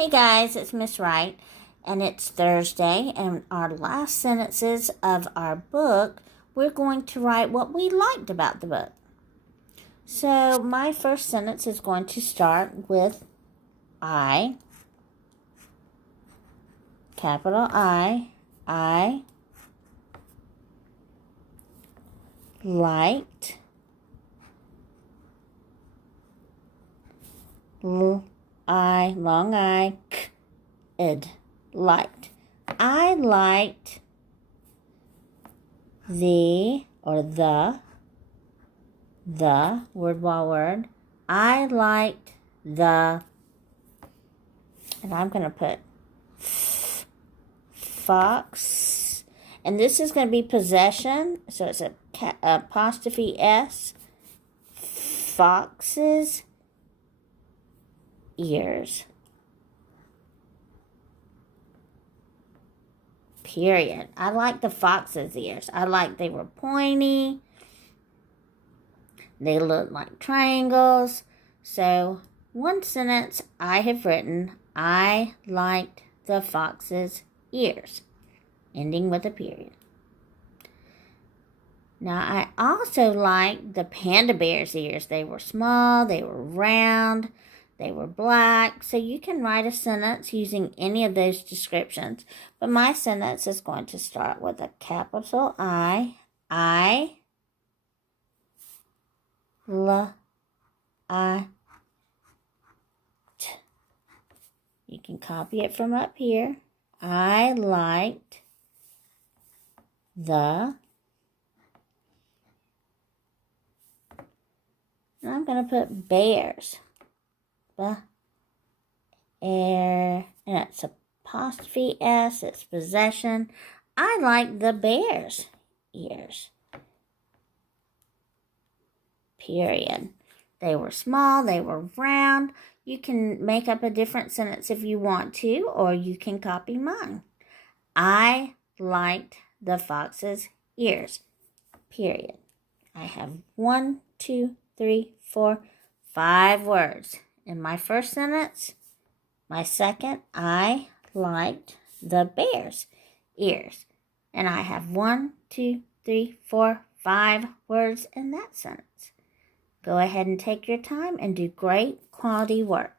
Hey guys, it's Miss Wright, and it's Thursday, and our last sentences of our book, we're going to write what we liked about the book. So my first sentence is going to start with I, capital I liked, long I, id, liked. I liked the word while word. I liked the, and I'm going to put fox, and this is going to be possession, so it's a apostrophe S, fox's ears. Period. I like the fox's ears. I like they were pointy. They look like triangles. So, one sentence I have written, I liked the fox's ears, ending with a period. Now, I also liked the panda bear's ears. They were small, they were round, they were black. So you can write a sentence using any of those descriptions. But my sentence is going to start with a capital I You can copy it from up here. I liked the, and I'm going to put bears. And it's apostrophe S, it's possession. I like the bear's ears. Period. They were small, they were round. You can make up a different sentence if you want to, or you can copy mine. I liked the fox's ears. Period. I have 1, 2, 3, 4, 5 words. In my first sentence, my second, I liked the bear's ears. And I have 1, 2, 3, 4, 5 words in that sentence. Go ahead and take your time and do great quality work.